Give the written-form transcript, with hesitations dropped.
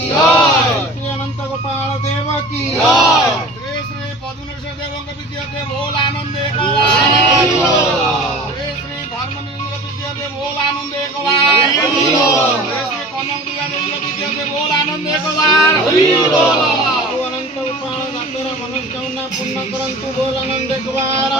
श्री अनंत गोपाल देव की श्री श्री पद्मनेश्वर देवंग विद्यादेव बोल आनंदे कवार श्री श्री धर्मनिंद्र विद्यादेव बोल आनंदे कवार श्री श्री कनक विद्यादेव बोल आनंदे कवार अनंत गोपाल दातेरा मनोकामना पूर्ण करंतु बोल आनंदे कवार